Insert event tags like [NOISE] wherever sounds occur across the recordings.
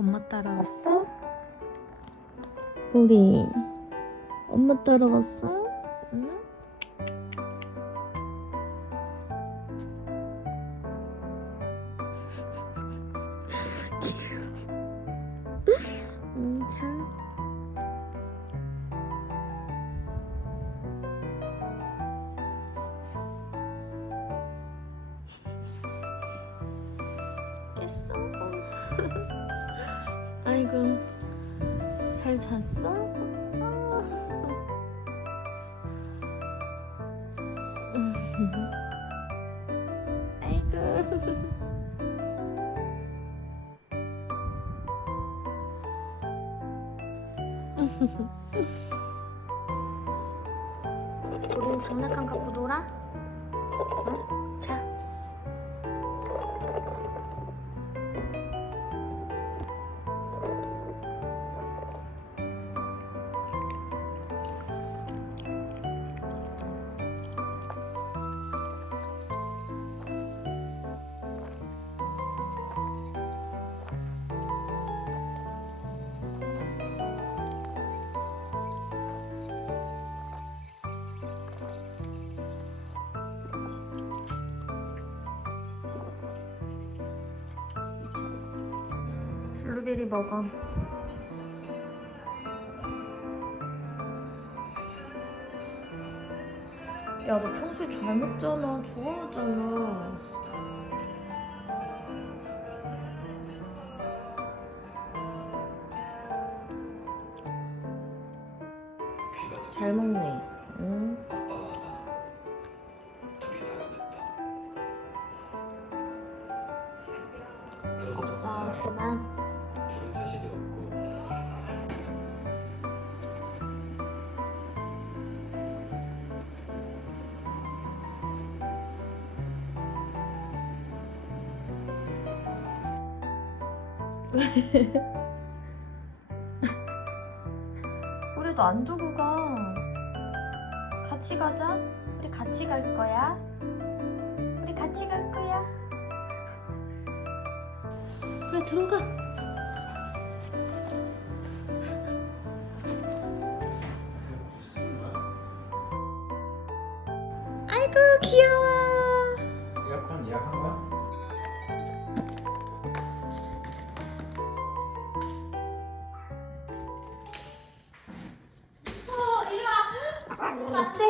엄마 따라갔어? 우리 엄마 따라갔어? 응? [LAUGHS] 응, 자. 깼어? [LAUGHS] 아이고, 잘 잤어? [LAUGHS] 아이고. [LAUGHS] 우린 장난감 갖고 놀아? 응? 블루베리 먹어. 야, 너 평소에 잘 먹잖아. 좋아하잖아. 잘 먹네. 응. 없어. 그만. [LAUGHS] 우리도 안 두고 가. 같이 가자. 우리 같이 갈 거야. 우리 같이 갈 거야. 그래 들어가. 귀여워. 에어컨 예약한 거야? 안돼.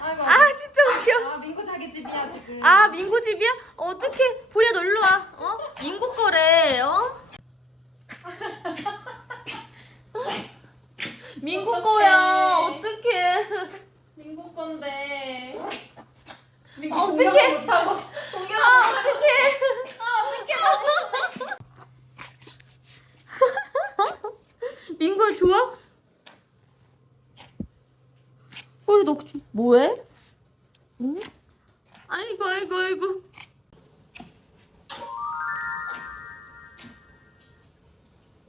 아이고. 아 진짜 웃겨. 아, 민구 자기 집이야 지금. 아 민고 집이야? 어떡해 보리야 놀러 와 어? 민고 거래 어? 민고 어떡해. 거야 어떡해 민구 건데. 아, 어떡해. 못하고. 공격 아. 어떡해 아 어떡해. [LAUGHS] 민고야 좋아? 보리 너 뭐해? 응? 아이고 아이고 아이고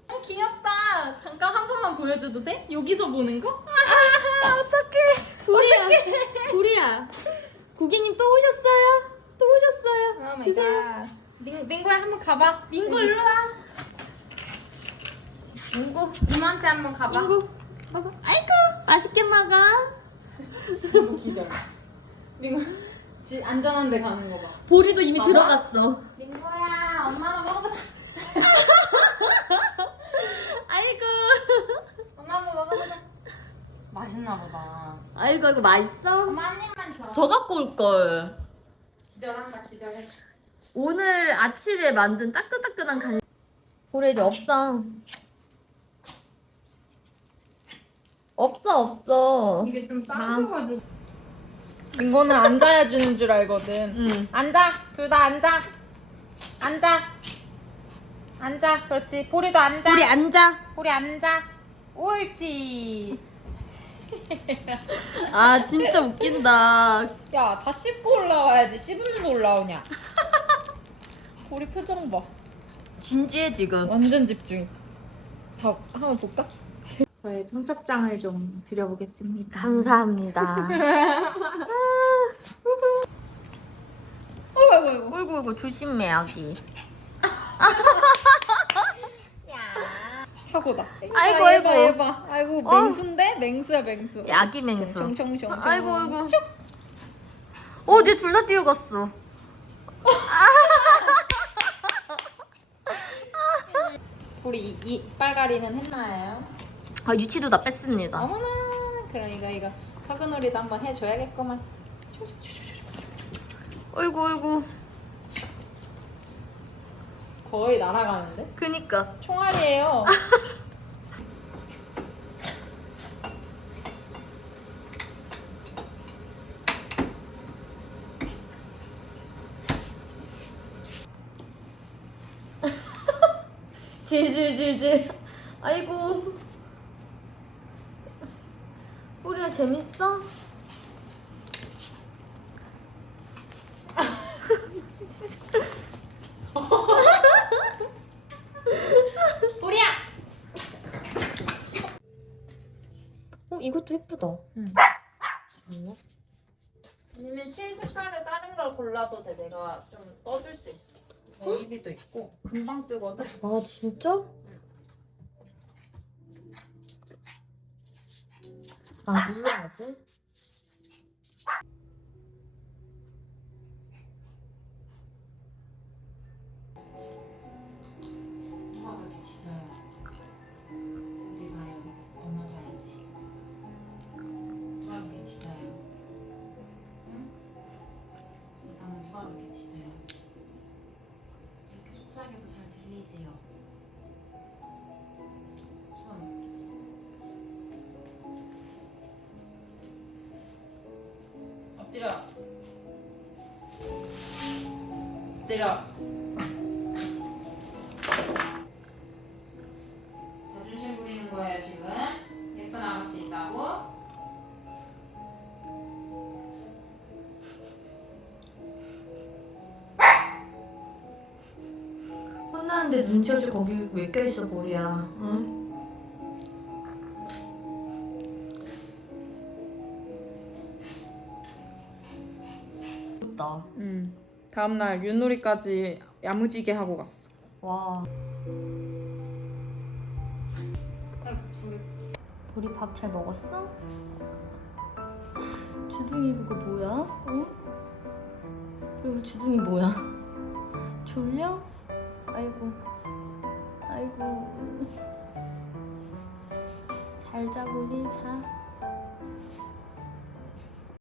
어, 귀엽다. 잠깐 한 번만 보여줘도 돼? 여기서 보는 거? 아 어떡해 보리야 보리야 고객님 또 오셨어요? 또 오셨어요 오 드세요. 민, 민구야 한번 가봐. 민고 일로 와 민고 이모한테 한번 가봐. 민고 먹어 아이고 맛있게 먹어 민구 기절. 민구 지 안전한 데 가는 거 봐. 보리도 이미 봐봐. 들어갔어 민구야 엄마랑 먹어보자. 아이고 엄마 한번 먹어보자. 맛있나 보다. 아이고 아이고 맛있어? 엄마 한 입만 줘. 더 갖고 올걸 기절한다 기절해. 오늘 아침에 만든 따끈따끈한 간 보리 이제 없어 없어 없어 이게 좀 아. 작아가지고. 민고는 앉아야 주는 줄 알거든. 응 앉아. 둘 다 앉아. 앉아. 앉아. 그렇지. 보리도 앉아. 보리 앉아 보리 앉아. 옳지. [LAUGHS] 아 진짜 웃긴다 야, 다 씹고 올라와야지. 씹으면서 올라오냐. [LAUGHS] 보리 표정 봐. 진지해 지금 완전 집중. 밥 한번 볼까? 저의 청첩장을 좀 드려보겠습니다. 감사합니다 어이구, [LAUGHS] 어이구, 어이구. 어이구 어이구 조심해 아기 사고다. 아이고, 아이고. 얘봐, 얘봐. 아이고 어. 맹수인데 맹수야 맹수. 야기 맹수. 총총총. 아이고 아이고. 어, 이제 둘 다 뛰어갔어. [LAUGHS] 우리 이, 이 빨가리는 했나요? 아, 유치도 다 뺐습니다. 어머나. 그럼 이거 이거 서근우리도 한번 해줘야겠구만. 어이구 어이구. 거의 날아가는데? 그니까. 총알이에요. [LAUGHS] 질질질질. 아이고. 우리야 재밌어? 우리 [LAUGHS] 이것도 예쁘다. 응. 잠깐만. 아니면 실 색깔을 다른 걸 골라도 돼. 내가 좀 떠줄 수 있어. 베이비도 있고 금방 뜨거든. 아 진짜? 아 하지? 짖어요? 응? 이 방은 누가 그렇게 짖어요? 이렇게 속삭여도 잘 들리지요? 손. 엎드려. 엎드려. 혼나는데 눈치 없이 거기 왜 껴있어 머리야 응? 좋다 음 다음날 윷놀이까지 야무지게 하고 갔어 와불 우리 밥 잘 먹었어? 주둥이 그거 뭐야? 응? 그리고 주둥이 뭐야? 졸려? 아이고. 아이고. 잘자 우리 자